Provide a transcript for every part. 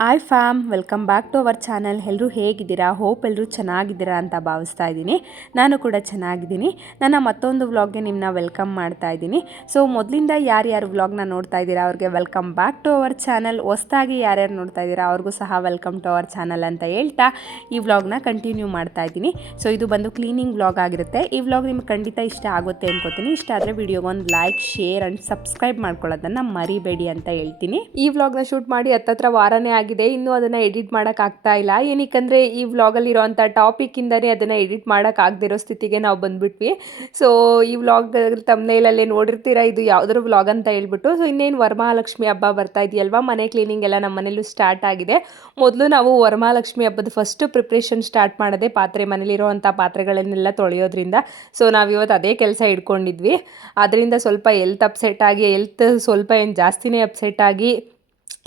Hi fam, welcome back to our channel. ಎಲ್ಲರೂ ಹೇಗಿದ್ದೀರಾ? Hope ಎಲ್ಲರೂ ಚೆನ್ನಾಗಿದ್ದೀರಾ ಅಂತ ಭಾವಿಸ್ತಾ ಇದ್ದೀನಿ. ನಾನು ಕೂಡ ಚೆನ್ನಾಗಿದ್ದೀನಿ. ನನ್ನ ಮತ್ತೊಂದು ವ್ಲಾಗ್ಗೆ ನಿಮ್ಮನ್ನ ವೆಲ್ಕಮ್ ಮಾಡ್ತಾ ಇದ್ದೀನಿ. ಸೊ ಮೊದಲಿಂದ ಯಾರ್ಯಾರು ವ್ಲಾಗ್ನ ನೋಡ್ತಾ ಇದ್ದೀರಾ ಅವ್ರಿಗೆ welcome back to our channel. ಹೊಸದಾಗಿ ಯಾರ್ಯಾರು ನೋಡ್ತಾ ಇದ್ದೀರಾ ಅವ್ರಿಗೂ ಸಹ ವೆಲ್ಕಮ್ ಟು ಅವರ್ ಚಾನಲ್ ಅಂತ ಹೇಳ್ತಾ ಈ ವ್ಲಾಗ್ನ ಕಂಟಿನ್ಯೂ ಮಾಡ್ತಾ ಇದ್ದೀನಿ. ಸೊ ಇದು ಬಂದು ಕ್ಲೀನಿಂಗ್ ವ್ಲಾಗ್ ಆಗಿರುತ್ತೆ. ಈ ವ್ಲಾಗ್ ನಿಮ್ಗೆ ಖಂಡಿತ ಇಷ್ಟ ಆಗುತ್ತೆ ಅನ್ಕೋತೀನಿ. ಇಷ್ಟ ಆದರೆ ವಿಡಿಯೋಗೊಂದು ಲೈಕ್, ಶೇರ್ ಆ್ಯಂಡ್ ಸಬ್ಸ್ಕ್ರೈಬ್ ಮಾಡ್ಕೊಳ್ಳೋದನ್ನು ಮರಿಬೇಡಿ ಅಂತ ಹೇಳ್ತೀನಿ. ಈ ವ್ಲಾಗ್ನ ಶೂಟ್ ಮಾಡಿ ಹತ್ತತ್ರ ವಾರನೇ ಆಗಿದೆ. ಇನ್ನೂ ಅದನ್ನು ಎಡಿಟ್ ಮಾಡೋಕ್ಕಾಗ್ತಾ ಇಲ್ಲ. ಏನಕ್ಕಂದರೆ ಈ ವ್ಲಾಗಲ್ಲಿರೋವಂಥ ಟಾಪಿಕ್ಕಿಂದನೇ ಅದನ್ನು ಎಡಿಟ್ ಮಾಡೋಕ್ಕಾಗದಿರೋ ಸ್ಥಿತಿಗೆ ನಾವು ಬಂದುಬಿಟ್ವಿ. ಸೊ ಈ ವ್ಲಾಗ್ ತಮ್ನೇಲಲ್ಲೇ ನೋಡಿರ್ತೀರ ಇದು ಯಾವುದರ ವ್ಲಾಗ್ ಅಂತ ಹೇಳ್ಬಿಟ್ಟು. ಸೊ ಇನ್ನೇನು ವರಮಹಾಲಕ್ಷ್ಮಿ ಹಬ್ಬ ಬರ್ತಾ ಇದೆಯಲ್ವಾ, ಮನೆ ಕ್ಲೀನಿಂಗ್ ಎಲ್ಲ ನಮ್ಮ ಮನೇಲೂ ಸ್ಟಾರ್ಟ್ ಆಗಿದೆ. ಮೊದಲು ನಾವು ವರಮಹಾಲಕ್ಷ್ಮಿ ಹಬ್ಬದ ಫಸ್ಟ್ ಪ್ರಿಪ್ರೇಷನ್ ಸ್ಟಾರ್ಟ್ ಮಾಡೋದೇ ಮನೇಲಿರುವಂಥ ಪಾತ್ರೆಗಳನ್ನೆಲ್ಲ ತೊಳೆಯೋದ್ರಿಂದ. ಸೊ ನಾವಿವತ್ತು ಅದೇ ಕೆಲಸ ಇಟ್ಕೊಂಡಿದ್ವಿ. ಅದರಿಂದ ಸ್ವಲ್ಪ ಹೆಲ್ತ್ ಸ್ವಲ್ಪ ಏನು ಜಾಸ್ತಿನೇ ಅಪ್ಸೆಟ್ ಆಗಿ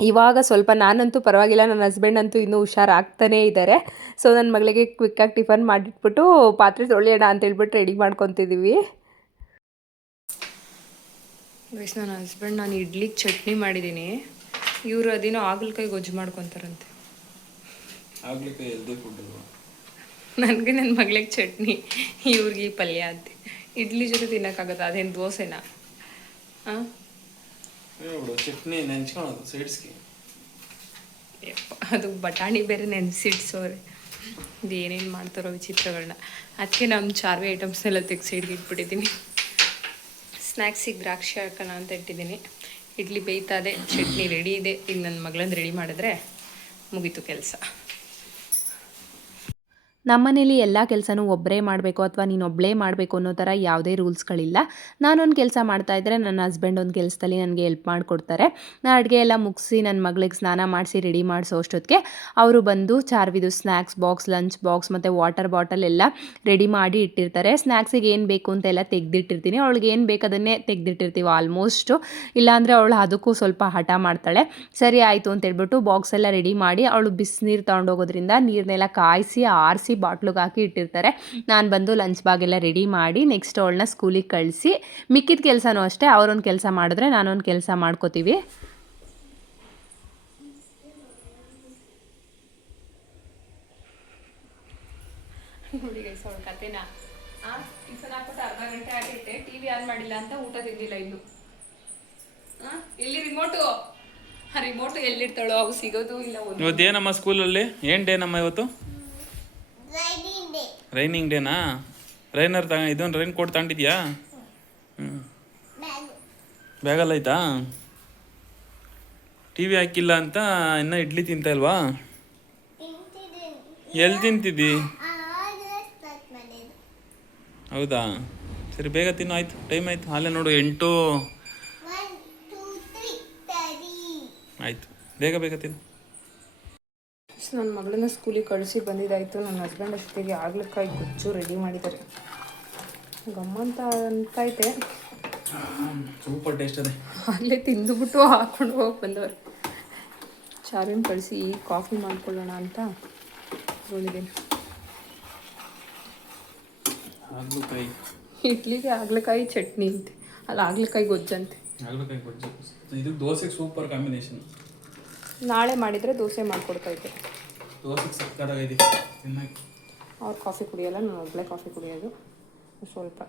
ಇವಾಗ ಸ್ವಲ್ಪ ನಾನಂತೂ ಪರವಾಗಿಲ್ಲ, ನನ್ನ ಹಸ್ಬೆಂಡ್ ಅಂತೂ ಇನ್ನೂ ಹುಷಾರಾಗ್ತಾನೇ ಇದ್ದಾರೆ. ಸೊ ನನ್ನ ಮಗಳಿಗೆ ಕ್ವಿಕ್ಕಾಗಿ ಟಿಫನ್ ಮಾಡಿಟ್ಬಿಟ್ಟು ಪಾತ್ರೆ ತೊಳೆಯೋಣ ಅಂತೇಳ್ಬಿಟ್ಟು ರೆಡಿ ಮಾಡ್ಕೊತಿದ್ದೀವಿ. ನನ್ನ ಹಸ್ಬೆಂಡ್ ನಾನು ಇಡ್ಲಿಗೆ ಚಟ್ನಿ ಮಾಡಿದ್ದೀನಿ, ಇವರು ಅದೇನೋ ಹಾಗಲಕಾಯಿ ಗೊಜ್ಜು ಮಾಡ್ಕೊತಾರಂತೆ. ನನಗೆ ನನ್ನ ಮಗಳಿಗೆ ಚಟ್ನಿ, ಇವ್ರಿಗೆ ಪಲ್ಯ ಅಂತೆ. ಇಡ್ಲಿ ಜೊತೆ ತಿನ್ನೋಕ್ಕಾಗತ್ತಾ? ಅದೇನು ದೋಸೆನಾ? ಹಾಂ, ಚಟ್ನಿ ನೆಂಚ್ಕೊಳ್ಳೋದು ಸೈಡ್ಸ್ಗೆ. ಅದು ಬಟಾಣಿ ಬೇರೆ ನೆನೆಸಿಡ್ಸೋರೆ. ಇದು ಏನೇನು ಮಾಡ್ತಾರೋ ವಿಚಿತ್ರಗಳನ್ನ. ಅದಕ್ಕೆ ನಮ್ಮ ಚಾರ್ವಿ ಐಟಮ್ಸ್ನೆಲ್ಲ ತೆಗ್ದು ಸೈಡ್ಗೆ ಇಟ್ಬಿಟ್ಟಿದ್ದೀನಿ. ಸ್ನ್ಯಾಕ್ಸಿಗೆ ದ್ರಾಕ್ಷಿ ಹಾಕೋಣ ಅಂತ ಇಟ್ಟಿದ್ದೀನಿ. ಇಡ್ಲಿ ಬೇಯ್ತಾ ಇದೆ, ಚಟ್ನಿ ರೆಡಿ ಇದೆ. ಈಗ ನನ್ನ ಮಗಳನ್ನ ರೆಡಿ ಮಾಡಿದ್ರೆ ಮುಗೀತು ಕೆಲಸ. ನಮ್ಮನೇಲಿ ಎಲ್ಲ ಕೆಲಸನೂ ಒಬ್ಬರೇ ಮಾಡಬೇಕು ಅಥವಾ ನೀನು ಒಬ್ಬಳೇ ಮಾಡಬೇಕು ಅನ್ನೋ ಥರ ಯಾವುದೇ ರೂಲ್ಸ್ಗಳಿಲ್ಲ. ನಾನೊಂದು ಕೆಲಸ ಮಾಡ್ತಾಯಿದ್ರೆ ನನ್ನ ಹಸ್ಬೆಂಡ್ ಒಂದು ಕೆಲಸದಲ್ಲಿ ನನಗೆ ಹೆಲ್ಪ್ ಮಾಡಿಕೊಡ್ತಾರೆ. ನಾನು ಅಡುಗೆ ಎಲ್ಲ ಮುಗಿಸಿ ನನ್ನ ಮಗಳಿಗೆ ಸ್ನಾನ ಮಾಡಿಸಿ ರೆಡಿ ಮಾಡಿಸೋ ಅಷ್ಟೊತ್ತಿಗೆ ಅವರು ಬಂದು ಚಾರ್ವಿದು ಸ್ನ್ಯಾಕ್ಸ್ ಬಾಕ್ಸ್, ಲಂಚ್ ಬಾಕ್ಸ್ ಮತ್ತು ವಾಟರ್ ಬಾಟಲ್ ಎಲ್ಲ ರೆಡಿ ಮಾಡಿ ಇಟ್ಟಿರ್ತಾರೆ. ಸ್ನ್ಯಾಕ್ಸಿಗೆ ಏನು ಬೇಕು ಅಂತೆಲ್ಲ ತೆಗೆದಿಟ್ಟಿರ್ತೀನಿ. ಅವಳಿಗೆ ಏನು ಬೇಕು ಅದನ್ನೇ ತೆಗೆದಿಟ್ಟಿರ್ತೀವಿ ಆಲ್ಮೋಸ್ಟು. ಇಲ್ಲಾಂದರೆ ಅವಳು ಅದಕ್ಕೂ ಸ್ವಲ್ಪ ಹಠ ಮಾಡ್ತಾಳೆ. ಸರಿ ಆಯಿತು ಅಂತೇಳ್ಬಿಟ್ಟು ಬಾಕ್ಸ್ ಎಲ್ಲ ರೆಡಿ ಮಾಡಿ ಅವಳು ಬಿಸಿನೀರು ತೊಗೊಂಡೋಗೋದ್ರಿಂದ ನೀರನ್ನೆಲ್ಲ ಕಾಯಿಸಿ ಆರಿಸಿ ಬಾಟ್ಲಿಗೆ ಹಾಕಿ ಇಟ್ಟಿರ್ತಾರೆ. ನಾನು ಬಂದು ಲಂಚ್ ಬಾಗೆಲ್ಲ ರೆಡಿ ಮಾಡಿ ನೆಕ್ಸ್ಟ್ ಅವಳನ್ನ ಸ್ಕೂಲಿಗೆ ಕಳಿಸಿ ಮಿಕ್ಕಿದ ಕೆಲಸನೂ ಅಷ್ಟೇ ಅವರೊಂದು ಕೆಲಸ ಮಾಡಿದ್ರೆ ನಾನೊಂದು ಕೆಲಸ ಮಾಡ್ಕೋತೀವಿ. ನೋಡಿ ಗೈಸ್, ಅವಳ ಕತೆನಾ. ಟಿಫನ್ ಹಾಕ್ಬಿಟ್ಟು ಅರ್ಧ ಗಂಟೆ ಆಗಿರುತ್ತೆ, ಟಿವಿ ಆನ್ ಮಾಡಿಲ್ಲ ಅಂತ ಊಟ ತಿಂದಿಲ್ಲ ಇನ್ನು. ಎಲ್ಲಿ ರಿಮೋಟು? ಆ ರಿಮೋಟು ಎಲ್ಲಿರ್ತಾಳೋ, ಅವು ಸಿಗೋದು ಇಲ್ಲ. ಇವತ್ತು ಏನಮ್ಮ ಸ್ಕೂಲಲ್ಲಿ ಏನು ಡೇ ನಮ್ಮ ಇವತ್ತು? ರೈನಿಂಗ್ ಡೇನಾ? ರೈನರ್ ಇದೊಂದು ರೈನ್ ಕೋಟ್ ತಗೊಂಡಿದ್ಯಾ? ಬ್ಯಾಗಲ್ಲ ಆಯ್ತಾ? ಟಿ ವಿ ಹಾಕಿಲ್ಲ ಅಂತ ಇನ್ನೂ ಇಡ್ಲಿ ತಿಂತಾ ಇಲ್ವಾ? ಎಲ್ಲಿ ತಿಂತಿದ್ದಿ? ಹೌದಾ, ಸರಿ ಬೇಗ ತಿನ್ನು. ಆಯ್ತು, ಟೈಮ್ ಆಯ್ತು. ಅಲ್ಲೇ ನೋಡು 8. ಆಯಿತು, ಬೇಗ ಬೇಗ ತಿನ್ನು. ನನ್ನ ಮಗಳನ್ನ ಸ್ಕೂಲಿಗೆ ಕಳಿಸಿ ಬಂದಿದ್ದಾಯಿತು. ನನ್ನ ಹಸ್ಬೆಂಡ್ ಅಷ್ಟೊತ್ತಿಗೆ ಆಗ್ಲಕ್ಕಾಗಿ ಗೊಜ್ಜು ರೆಡಿ ಮಾಡಿದ್ದಾರೆ. ಗಮ್ಮಂತ ಅಂತೈತೆ, ಸೂಪರ್ ಟೇಸ್ಟ್ ಅದೇ. ಅಲ್ಲೇ ತಿಂದುಬಿಟ್ಟು ಹಾಕೊಂಡು ಹೋಗಿ ಬಂದವರು. ಚಾರ್ವಿನ ಕಳಿಸಿ ಕಾಫಿ ಮಾಡ್ಕೊಳ್ಳೋಣ ಅಂತ ನೋಡಿದ್ದೀನಿ. ಆಗ್ಲಕಾಯಿ ಇಡ್ಲಿಗೆ ಆಗ್ಲಕಾಯಿ ಚಟ್ನಿ ಅಂತೆ, ಅಲ್ಲ ಆಗ್ಲಕಾಯಿ ಗೊಜ್ಜಂತೆ. ಆಗ್ಲಕಾಯಿ ಗೊಜ್ಜು ಇದು ದೋಸೆಗೆ ಸೂಪರ್ ಕಾಂಬಿನೇಷನ್. ನಾಳೆ ಮಾಡಿದರೆ ದೋಸೆ ಮಾಡಿಕೊಡ್ತೈತೆ. ದೋಸೆಗೆ ಸಕ್ಕತ್ತಾಗಿದೆ ತಿನ್ನಕ್ಕೆ. ಅವ್ರು ಕಾಫಿ ಕುಡಿಯೋಲ್ಲ, ನಾನು ಒಬ್ಬಳೇ ಕಾಫಿ ಕುಡಿಯೋದು. ಸ್ವಲ್ಪ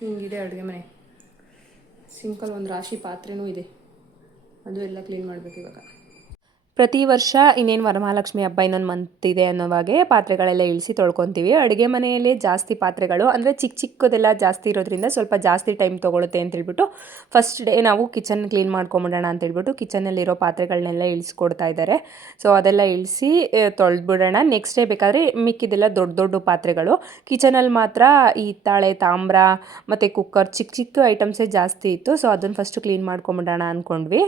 ಹಿಂಗಿದೆ ಅಡುಗೆ ಮನೆ. ಸಿಂಕಲ್ಲಿ ಒಂದು ರಾಶಿ ಪಾತ್ರೆನೂ ಇದೆ, ಅದು ಎಲ್ಲ ಕ್ಲೀನ್ ಮಾಡಬೇಕು ಇವಾಗ. ಪ್ರತಿ ವರ್ಷ ಇನ್ನೇನು ವರಮಹಾಲಕ್ಷ್ಮಿ ಹಬ್ಬ ಇನ್ನೊಂದು ಮಂತ್ ಇದೆ ಅನ್ನೋವಾಗೆ ಪಾತ್ರೆಗಳೆಲ್ಲ ಇಳಿಸಿ ತೊಳ್ಕೊತೀವಿ. ಅಡುಗೆ ಮನೆಯಲ್ಲಿ ಜಾಸ್ತಿ ಪಾತ್ರೆಗಳು ಅಂದರೆ ಚಿಕ್ಕದೆಲ್ಲ ಜಾಸ್ತಿ ಇರೋದ್ರಿಂದ ಸ್ವಲ್ಪ ಜಾಸ್ತಿ ಟೈಮ್ ತೊಗೊಳುತ್ತೆ ಅಂತೇಳ್ಬಿಟ್ಟು ಫಸ್ಟ್ ಡೇ ನಾವು ಕಿಚನ್ ಕ್ಲೀನ್ ಮಾಡ್ಕೊಂಬಿಡೋಣ ಅಂತೇಳ್ಬಿಟ್ಟು ಕಿಚನಲ್ಲಿರೋ ಪಾತ್ರೆಗಳನ್ನೆಲ್ಲ ಇಳಿಸ್ಕೊಡ್ತಾ ಇದ್ದಾರೆ. ಸೊ ಅದೆಲ್ಲ ಇಳಿಸಿ ತೊಳೆದ್ಬಿಡೋಣ. ನೆಕ್ಸ್ಟ್ ಡೇ ಬೇಕಾದರೆ ಮಿಕ್ಕಿದೆಲ್ಲ ದೊಡ್ಡ ದೊಡ್ಡ ಪಾತ್ರೆಗಳು. ಕಿಚನಲ್ಲಿ ಮಾತ್ರ ಈ ಹಿತ್ತಾಳೆ, ತಾಮ್ರ ಮತ್ತು ಕುಕ್ಕರ್ ಚಿಕ್ಕ ಐಟಮ್ಸೇ ಜಾಸ್ತಿ ಇತ್ತು. ಸೊ ಅದನ್ನು ಫಸ್ಟು ಕ್ಲೀನ್ ಮಾಡ್ಕೊಂಬಿಡೋಣ ಅಂದ್ಕೊಂಡ್ವಿ.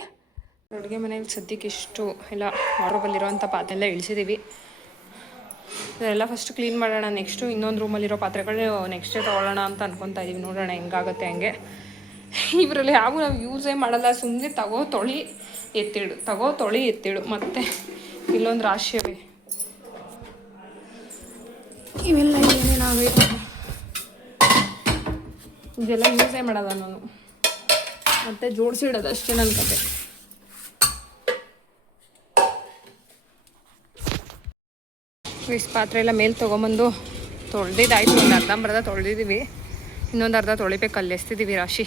ಅಡುಗೆ ಮನೇಲಿ ಸದ್ಯಕ್ಕೆ ಇಷ್ಟು ಎಲ್ಲ ವಾರ್ಡ್ರೋಬಲ್ಲಿರೋಂಥ ಪಾತ್ರೆ ಎಲ್ಲ ಇಳಿಸಿದ್ದೀವಿ. ಇದೆಲ್ಲ ಫಸ್ಟ್ ಕ್ಲೀನ್ ಮಾಡೋಣ. ನೆಕ್ಸ್ಟು ಇನ್ನೊಂದು ರೂಮಲ್ಲಿರೋ ಪಾತ್ರೆಗಳು ನೆಕ್ಸ್ಟ್ ಡೇ ತೊಗೊಳ್ಳೋಣ ಅಂತ ಅನ್ಕೊತಾ ಇದ್ದೀವಿ. ನೋಡೋಣ ಹೆಂಗಾಗುತ್ತೆ ಹಂಗೆ. ಇವರಲ್ಲಿ ಯಾವ ನಾವು ಯೂಸೇ ಮಾಡಲ್ಲ, ಸುಮ್ಮನೆ ತಗೋ ತೊಳಿ ಎತ್ತಿಡು ಮತ್ತು ಇಲ್ಲೊಂದು ರಾಶಿಯವೇ ಇವೆಲ್ಲ ಆಗೈತೆ. ಇದೆಲ್ಲ ಯೂಸೇ ಮಾಡಲ್ಲ ನಾನು, ಮತ್ತೆ ಜೋಡಿಸಿಡೋದು ಅಷ್ಟೇ ನನ್ನ ಕತೆ. ಇಷ್ಟು ಪಾತ್ರೆ ಎಲ್ಲ ಮೇಲೆ ತೊಗೊಂಬಂದು ತೊಳೆದಿದ್ದಾಯ್ತು. ಒಂದು ಅರ್ಧಂಬರ್ಧ ತೊಳೆದಿದ್ದೀವಿ, ಇನ್ನೊಂದು ಅರ್ಧ ತೊಳಿಬೇಕು. ಅಲ್ಲಿ ಎಸ್ತಿದ್ದೀವಿ ರಾಶಿ.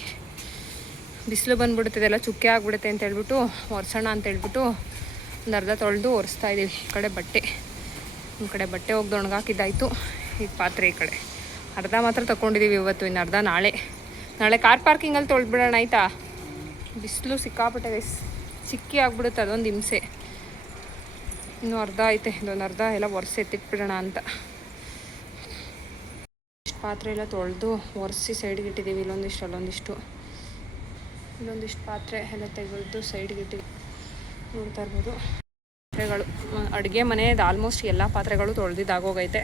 ಬಿಸಿಲು ಬಂದುಬಿಡ್ತದೆ, ಎಲ್ಲ ಚುಕ್ಕೆ ಆಗಿಬಿಡುತ್ತೆ ಅಂತ ಹೇಳ್ಬಿಟ್ಟು ಒರೆಸೋಣ ಅಂತ ಹೇಳ್ಬಿಟ್ಟು ಒಂದು ಅರ್ಧ ತೊಳೆದು ಒರೆಸ್ತಾ ಇದ್ದೀವಿ. ಈ ಕಡೆ ಬಟ್ಟೆ, ಈ ಕಡೆ ಬಟ್ಟೆ ಹೋಗ್ದು ಒಣಗಾಕಿದ್ದಾಯಿತು. ಈಗ ಪಾತ್ರೆ ಈ ಕಡೆ ಅರ್ಧ ಮಾತ್ರ ತಗೊಂಡಿದ್ದೀವಿ ಇವತ್ತು, ಇನ್ನು ಅರ್ಧ ನಾಳೆ ಕಾರ್ ಪಾರ್ಕಿಂಗಲ್ಲಿ ತೊಳೆದ್ಬಿಡೋಣ ಆಯಿತಾ. ಬಿಸಿಲು ಸಿಕ್ಕಾಪಟ್ಟೆ ಗೈಸ್, ಸಿಕ್ಕಿ ಆಗಿಬಿಡುತ್ತೆ, ಅದೊಂದು ಹಿಂಸೆ. ಇನ್ನೂ ಅರ್ಧ ಐತೆ, ಇದೊಂದು ಅರ್ಧ ಎಲ್ಲ ಒರೆಸಿ ಎತ್ತಿಟ್ಬಿಡೋಣ ಅಂತ. ಪಾತ್ರೆ ಎಲ್ಲ ತೊಳೆದು ಒರೆಸಿ ಸೈಡ್ಗೆ ಇಟ್ಟಿದ್ದೀವಿ. ಇಲ್ಲೊಂದಿಷ್ಟು ಪಾತ್ರೆ ಎಲ್ಲ ತೆಗೆದು ಸೈಡ್ಗೆ ಇಟ್ಟಿದ್ದೀವಿ. ನೋಡ್ತಾ ಇರ್ಬೋದು ಪಾತ್ರೆಗಳು. ಅಡುಗೆ ಮನೆಯದು ಆಲ್ಮೋಸ್ಟ್ ಎಲ್ಲ ಪಾತ್ರೆಗಳು ತೊಳೆದಿದ್ದಾಗೋಗೈತೆ.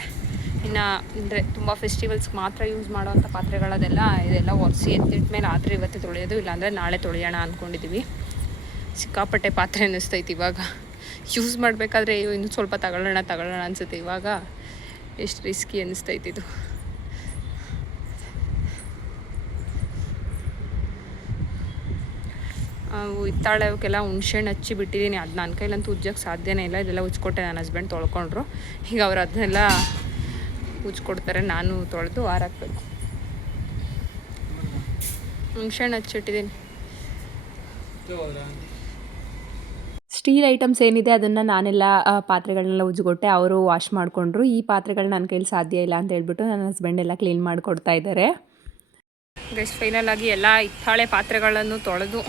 ಇನ್ನು ಅಂದರೆ ತುಂಬ ಫೆಸ್ಟಿವಲ್ಸ್ಗೆ ಮಾತ್ರ ಯೂಸ್ ಮಾಡೋವಂಥ ಪಾತ್ರೆಗಳದೆಲ್ಲ ಇದೆಲ್ಲ ಒರೆಸಿ ಎತ್ತಿಟ್ಮೇಲೆ ಆದರೆ ಇವತ್ತೇ ತೊಳೆಯೋದು, ಇಲ್ಲಾಂದರೆ ನಾಳೆ ತೊಳೆಯೋಣ ಅಂದ್ಕೊಂಡಿದ್ದೀವಿ. ಸಿಕ್ಕಾಪಟ್ಟೆ ಪಾತ್ರೆ ಅನ್ನಿಸ್ತೈತಿ ಇವಾಗ. ಯೂಸ್ ಮಾಡಬೇಕಾದ್ರೆ ಇನ್ನೂ ಸ್ವಲ್ಪ ತಗೊಳ್ಳೋಣ ಅನಿಸುತ್ತೆ. ಇವಾಗ ಎಷ್ಟು ರಿಸ್ಕಿ ಅನ್ನಿಸ್ತೈತಿ ಇದು. ಹಿತ್ತಾಳೆ ಅವಕ್ಕೆಲ್ಲ ಹುಣ್ಸೆಹಣ್ಣು ಹಚ್ಚಿ ಬಿಟ್ಟಿದ್ದೀನಿ. ಅದು ನನ್ನ ಕೈಲಂತೂ ಉಜ್ಜೋಕ್ಕೆ ಸಾಧ್ಯನೇ ಇಲ್ಲ. ಇದೆಲ್ಲ ಉಜ್ಕೊಟ್ಟೆ, ನನ್ನ ಹಸ್ಬೆಂಡ್ ತೊಳ್ಕೊಂಡ್ರು. ಈಗ ಅವ್ರು ಅದನ್ನೆಲ್ಲ ಉಜ್ಕೊಡ್ತಾರೆ, ನಾನು ತೊಳೆದು ಆರಾಕಬೇಕು. ಹುಣ್ಸೆಹಣ್ಣು ಹಚ್ಚಿಟ್ಟಿದ್ದೀನಿ. ಸ್ಟೀಲ್ ಐಟಮ್ಸ್ ಏನಿದೆ ಅದನ್ನು ನಾನೆಲ್ಲ ಪಾತ್ರೆಗಳನ್ನೆಲ್ಲ ಉಜ್ಕೊಟ್ಟೆ, ಅವರು ವಾಶ್ ಮಾಡಿಕೊಂಡ್ರು. ಈ ಪಾತ್ರೆಗಳು ನನ್ನ ಕೈಲಿ ಸಾಧ್ಯ ಇಲ್ಲ ಅಂತ ಹೇಳ್ಬಿಟ್ಟು ನನ್ನ ಹಸ್ಬೆಂಡ್ ಎಲ್ಲ ಕ್ಲೀನ್ ಮಾಡಿಕೊಡ್ತಾ ಇದ್ದಾರೆ. ಗೈಸ್ ಫೈನಲ್ ಆಗಿ ಎಲ್ಲ ಹಿತ್ತಾಳೆ ಪಾತ್ರೆಗಳನ್ನು ತೊಳೆದು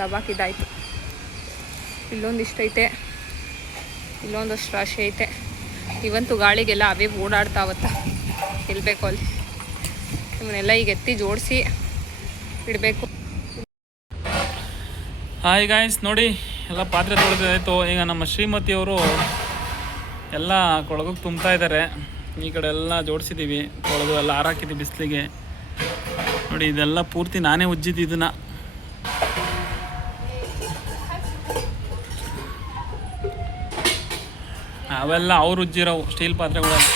ದಬಾಕಿದ್ದಾಯಿತು. ಇಲ್ಲೊಂದಿಷ್ಟೈತೆ, ಇಲ್ಲೊಂದಷ್ಟು ರಾಶಿ ಐತೆ. ಇವಂತೂ ಗಾಳಿಗೆಲ್ಲ ಅವೇ ಓಡಾಡ್ತಾವತ್ತ, ಇರಬೇಕು ಅಲ್ಲಿ. ಇವನ್ನೆಲ್ಲ ಈಗ ಎತ್ತಿ ಜೋಡಿಸಿ ಇಡಬೇಕು. ಹಾಯ್ ಗಾಯ್ಸ್, ನೋಡಿ ಎಲ್ಲ ಪಾತ್ರೆ ತೊಳೆದಾಯಿತು. ಈಗ ನಮ್ಮ ಶ್ರೀಮತಿಯವರು ಎಲ್ಲ ಕೊಳಗಕ್ಕೆ ತುಂಬ್ತಾ ಇದ್ದಾರೆ. ಈ ಕಡೆ ಎಲ್ಲ ಜೋಡಿಸಿದ್ದೀವಿ, ತೊಳೆದು ಎಲ್ಲ ಹಾರಾಕಿದ್ದೀವಿ ಬಿಸಿಲಿಗೆ. ನೋಡಿ ಇದೆಲ್ಲ ಪೂರ್ತಿ ನಾನೇ ಉಜ್ಜಿದ್ದು ಇದನ್ನು. ಅವೆಲ್ಲ ಅವ್ರು ಉಜ್ಜಿರೋವು ಸ್ಟೀಲ್ ಪಾತ್ರೆಗಳೆಲ್ಲ.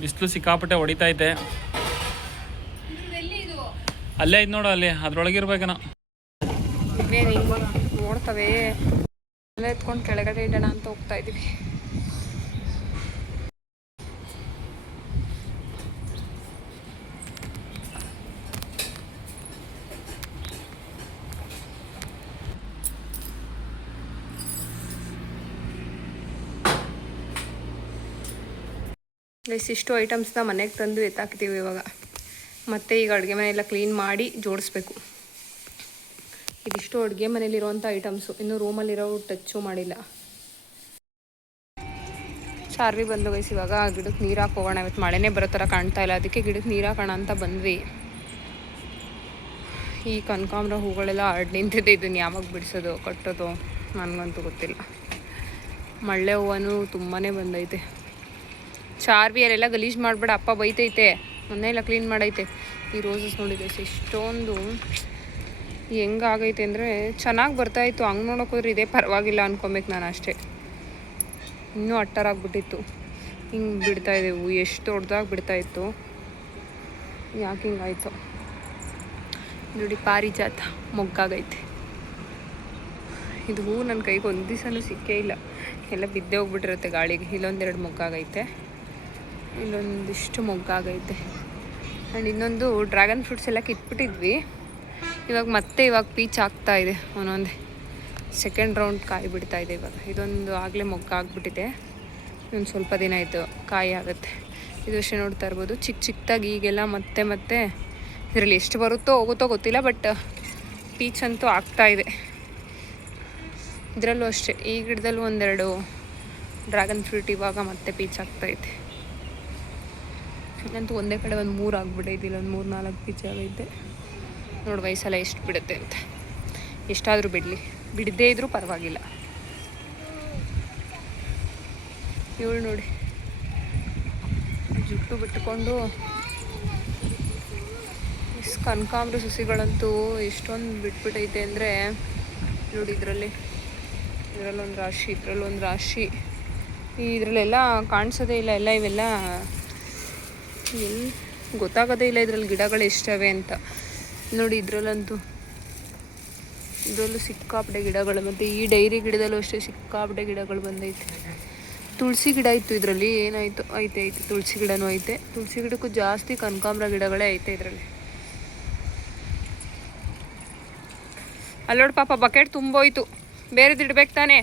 ಬಿಸಿಲು ಸಿಕ್ಕಾಪಟ್ಟೆ ಹೊಡಿತೈತೆ. ಅಲ್ಲೇ ಇದು ನೋಡು, ಅಲ್ಲಿ ಅದ್ರೊಳಗಿರ್ಬೇಕನ. ನೋಡ್ತವೆ ಎಲ್ಲ ಎತ್ಕೊಂಡು ಕೆಳಗಡೆ ಇಡೋಣ ಅಂತ ಹೋಗ್ತಾ ಇದ್ದೀವಿ. ಇಷ್ಟು ಐಟಮ್ಸ್ನ ಮನೆಗೆ ತಂದು ಎತ್ತಾಕ್ತೀವಿ ಇವಾಗ. ಮತ್ತು ಈಗ ಅಡುಗೆ ಮನೆಯೆಲ್ಲ ಕ್ಲೀನ್ ಮಾಡಿ ಜೋಡಿಸ್ಬೇಕು. ಇದಿಷ್ಟು ಅಡುಗೆ ಮನೇಲಿರುವಂಥ ಐಟಮ್ಸು, ಇನ್ನೂ ರೂಮಲ್ಲಿರೋ ಟಚ್ಚು ಮಾಡಿಲ್ಲ. ಚಾರ್ವಿ ಬಂದು ಗೈಸ್ ಇವಾಗ ಗಿಡಕ್ಕೆ ನೀರು ಹಾಕೋಗೋಣ. ಇವತ್ತು ಮಳೆನೇ ಬರೋ ಥರ ಕಾಣ್ತಾ ಇಲ್ಲ, ಅದಕ್ಕೆ ಗಿಡಕ್ಕೆ ನೀರು ಹಾಕೋಣ ಅಂತ ಬಂದ್ವಿ. ಈ ಕನಕಾಂಬರ ಹೂಗಳೆಲ್ಲ ಹರಡು ನಿಂತಿದೆ. ಇದನ್ನು ಯಾವಾಗ ಬಿಡಿಸೋದು ಕಟ್ಟೋದು ನನಗಂತೂ ಗೊತ್ತಿಲ್ಲ. ಮಳ್ಳೆ ಹೂವನು ತುಂಬಾ ಬಂದೈತೆ. ಚಾರ್ವಿಯಲ್ಲೆಲ್ಲ ಗಲೀಜು ಮಾಡಬೇಡ, ಅಪ್ಪ ಬೈತೈತೆ. ಮೊನ್ನೆ ಎಲ್ಲ ಕ್ಲೀನ್ ಮಾಡೈತೆ. ಈ ರೋಸಸ್ ನೋಡಿದೆ ಇಷ್ಟೊಂದು ಹೆಂಗಾಗೈತೆ ಅಂದರೆ ಚೆನ್ನಾಗಿ ಬರ್ತಾಯಿತ್ತು. ಹಂಗೆ ನೋಡೋಕೋದ್ರೆ ಇದೇ ಪರವಾಗಿಲ್ಲ ಅನ್ಕೊಬೇಕು ನಾನು ಅಷ್ಟೇ. ಇನ್ನೂ ಅಟ್ಟರಾಗ್ಬಿಟ್ಟಿತ್ತು. ಹಿಂಗೆ ಬಿಡ್ತಾಯಿದೆ ಹೂವು, ಎಷ್ಟು ದೊಡ್ಡದಾಗಿ ಬಿಡ್ತಾಯಿತ್ತು. ಯಾಕೆ ಹಿಂಗಾಯ್ತು ನೋಡಿ. ಪಾರಿಜಾತ ಮೊಗ್ಗಾಗೈತೆ. ಇದು ಹೂವು ನನ್ನ ಕೈಗೆ ಒಂದು ದಿವಸನೂ ಸಿಕ್ಕೇ ಇಲ್ಲ, ಎಲ್ಲ ಬಿದ್ದೇ ಹೋಗ್ಬಿಟ್ಟಿರುತ್ತೆ ಗಾಳಿಗೆ. ಇಲ್ಲೊಂದೆರಡು ಮೊಗ್ಗಾಗೈತೆ, ಇಲ್ಲೊಂದಿಷ್ಟು ಮೊಗ್ಗಾಗೈತೆ. ಆ್ಯಂಡ್ ಇನ್ನೊಂದು ಡ್ರ್ಯಾಗನ್ ಫ್ರೂಟ್ಸ್ ಎಲ್ಲ ಕಿತ್ಬಿಟ್ಟಿದ್ವಿ. ಇವಾಗ ಪೀಚ್ ಆಗ್ತಾ ಇದೆ ಒಂದೊಂದೇ. ಸೆಕೆಂಡ್ ರೌಂಡ್ ಕಾಯಿ ಬಿಡ್ತಾ ಇದೆ ಇವಾಗ. ಇದೊಂದು ಆಗಲೇ ಮೊಗ್ಗಾಗ್ಬಿಟ್ಟಿದೆ, ಇನ್ನೊಂದು ಸ್ವಲ್ಪ ದಿನ ಆಯಿತು ಕಾಯಿ ಆಗುತ್ತೆ. ಇದು ಅಷ್ಟೇ ನೋಡ್ತಾ ಇರ್ಬೋದು. ಚಿಕ್ಕದಾಗಿ ಈಗೆಲ್ಲ ಮತ್ತೆ ಇದರಲ್ಲಿ ಎಷ್ಟು ಬರುತ್ತೋ ಹೋಗುತ್ತೋ ಗೊತ್ತಿಲ್ಲ, ಬಟ್ ಪೀಚ್ ಅಂತೂ ಆಗ್ತಾ ಇದೆ. ಇದರಲ್ಲೂ ಅಷ್ಟೇ, ಈ ಗಿಡದಲ್ಲೂ ಒಂದೆರಡು ಡ್ರ್ಯಾಗನ್ ಫ್ರೂಟ್ ಇವಾಗ ಮತ್ತೆ ಪೀಚ್ ಆಗ್ತಾಯಿದೆ. ನಂತೂ ಒಂದೇ ಕಡೆ ಒಂದು 3 ಆಗಿಬಿಟ್ಟೈತೆ, ಇಲ್ಲೊಂದು 3-4 ಪೀಚ್ ಆಗೈತೆ. ನೋಡಿ ವಯಸ್ಸೆಲ್ಲ ಎಷ್ಟು ಬಿಡುತ್ತೆ ಅಂತ. ಎಷ್ಟಾದರೂ ಬಿಡದೇ ಇದ್ರೂ ಪರವಾಗಿಲ್ಲ. ಇವಳು ನೋಡಿ ಜುಟ್ಟು ಬಿಟ್ಟುಕೊಂಡು. ಕನಕಾಂಬರ ಸಸಿಗಳಂತೂ ಎಷ್ಟೊಂದು ಬಿಟ್ಬಿಟ್ಟೈತೆ ಅಂದರೆ ನೋಡಿ. ಇದರಲ್ಲೊಂದು ರಾಶಿ, ಇದರಲ್ಲೊಂದು ರಾಶಿ. ಇದರಲ್ಲೆಲ್ಲ ಕಾಣಿಸೋದೇ ಇಲ್ಲ. ಎಲ್ಲ ಇವೆಲ್ಲ ಎಲ್ಲಿ ಗೊತ್ತಾಗೋದೇ ಇಲ್ಲ ಇದರಲ್ಲಿ ಗಿಡಗಳು ಎಷ್ಟವೆ ಅಂತ. ನೋಡಿ ಇದರಲ್ಲಂತೂ, ಇದರಲ್ಲೂ ಸಿಕ್ಕಾಪಟ್ಟೆ ಗಿಡಗಳು. ಮತ್ತು ಈ ಡೈರಿ ಗಿಡದಲ್ಲೂ ಅಷ್ಟೇ ಸಿಕ್ಕಾಪಟ್ಟೆ ಗಿಡಗಳು ಬಂದೈತೆ. ತುಳಸಿ ಗಿಡ ಇತ್ತು ಇದರಲ್ಲಿ, ಏನಾಯಿತು? ಐತೆ ತುಳಸಿ ಗಿಡನೂ ಐತೆ. ತುಳಸಿ ಗಿಡಕ್ಕೂ ಜಾಸ್ತಿ ಕನಕಾಂಬರ ಗಿಡಗಳೇ ಐತೆ ಇದರಲ್ಲಿ. ಅಲ್ಲೋಡು ಪಾಪ, ಬಕೆಟ್ ತುಂಬೋಯ್ತು, ಬೇರೆದು ಇಡ್ಬೇಕು ತಾನೇ.